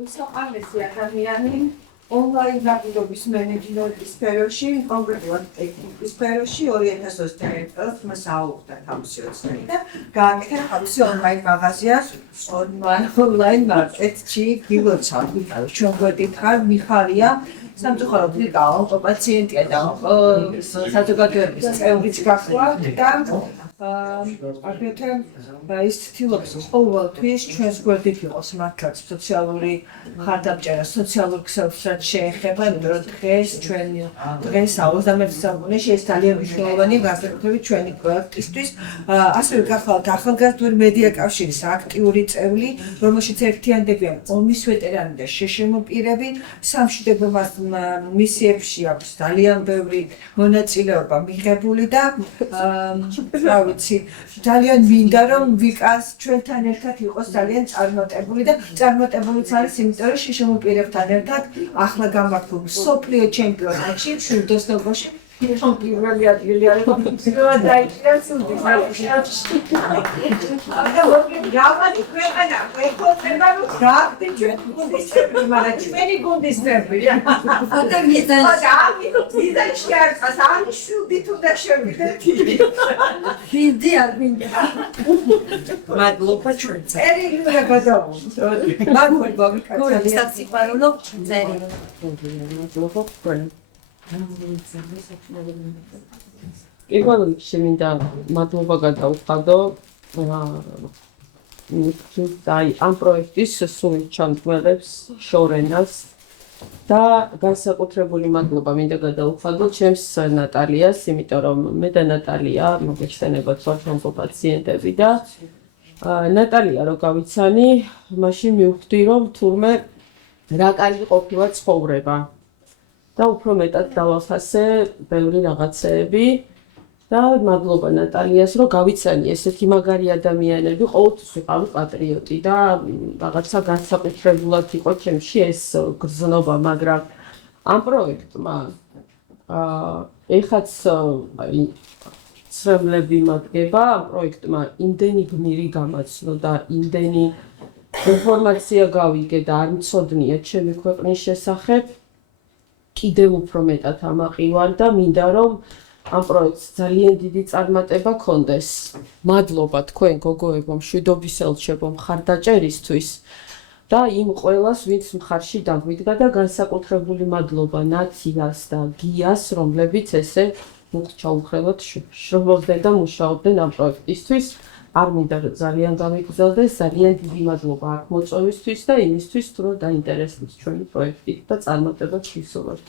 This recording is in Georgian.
უსაყვარლესი ადამიანი ონლაინ დაგიდობის მენეჯმენტის სფეროში, კონკრეტულად ტექნიკის სფეროში 2021 წელს მას აუხდა თავისი ოცნები და გააკეთა თავისი ონლაინ მაღაზია ონლაინ მარკეტში გილოცა. ჩვენ გვეთქარ მიხარია სამწუხაროდ ვიკაო პაციენტია და საზოგადოების წევრიც გახდა და აგრეთვე ის ცდილობს ყოველთვის ჩვენს გვერდით იყოს მართლაც სოციალური ხარდამჭერა, სოციალურ ქსელს რაც შეეხება, იმიტომ რომ დღეს 21 საუკუნეში ეს ძალიან მნიშვნელოვანი განსაკუთრებით ჩვენი პროექტისთვის. ასევე გახლავთ ახალგაზრდული მედია კავშირის აქტიური წევრი, რომელშიც ერთიანდებიან ომის ვეტერანი და შეშემო პირები, სამშვიდობო მისიებში აქვს ძალიან ბევრი მონაწილეობა მიღებული და ძალიან მინდა რომ ვიკას ჩვენთან ერთად იყოს ძალიან წარმატებული და წარმატებულიც არის იმიტომ რომ შეშემო პირებთან ერთად ახლა გამართულ მსოფლიო ჩემპიონატში მშვიდობოში პირველი ადგილი არის და დაიჭირა სულდის გავადი ქვეყანა ეხოთება რომ გახდე ჩვენ გუნდისები მაგრამ ჩვენი გუნდისები და მიზანში არის ამის შვილით უნდა შევიდეთ დიდი არ მინდა მადლობა ჩვენ წერილი უნდა გადავუხდით მადლობა ვიკაცალია სასიყვარულო წერილი მადლობა თქვენ პირველ რიგში მინდა მადლობა გადავუხადო ამ პროექტის სრულ ჩამდგმელებს შორენას და განსაკუთრებული მადლობა მინდა გადავუხადო ჩემს ნატალიას, იმიტომ რომ მე და ნატალია მოგეხსენებათ ვართ პაციენტები და ნატალია რო გავიცანი, მაშინ მივხვდი რომ თურმე რა კარგი ყოფილა ცხოვრება. და უფრო მეტად დავაფასე ბევრი რაღაცეები და მადლობა ნატალიას რომ გავიცანი ესეთი მაგარი ადამიანები ყოველთვის ვიყავი პატრიოტი და რაღაცა განსაკუთრებულად იყო ჩემში ეს გრძნობა მაგრამ ამ პროექტმა ეხაც ცრემლები მაგდება ამ პროექტმა იმდენი გმირი გამაცნო და იმდენი ინფორმაცია გავიგე და არ მცოდნია ჩემი ქვეყნის შესახებ კიდევ უფრო მეტად ამაყივარ და მინდა რომ ამ პროექტს ძალიან დიდი წარმატება გქონდეს. მადლობა თქვენ გოგოებო, მშვიდობის ელჩებო, მხარდაჭერისთვის და იმ ყველას, ვინც მხარში დაგვიდგა და განსაკუთრებული მადლობა ნაციას და გიას, რომლებიც ესე მუქჩაუხრელად შრომობდნენ და მუშაობდნენ ამ პროექტისთვის. არ მინდა ძალიან გამიგრძელდეს, ძალიან დიდი მადლობა აქ მოწვევისთვის და იმისთვის, რომ დაინტერესდეთ ჩვენი პროექტით და წარმატებას გისურვებთ.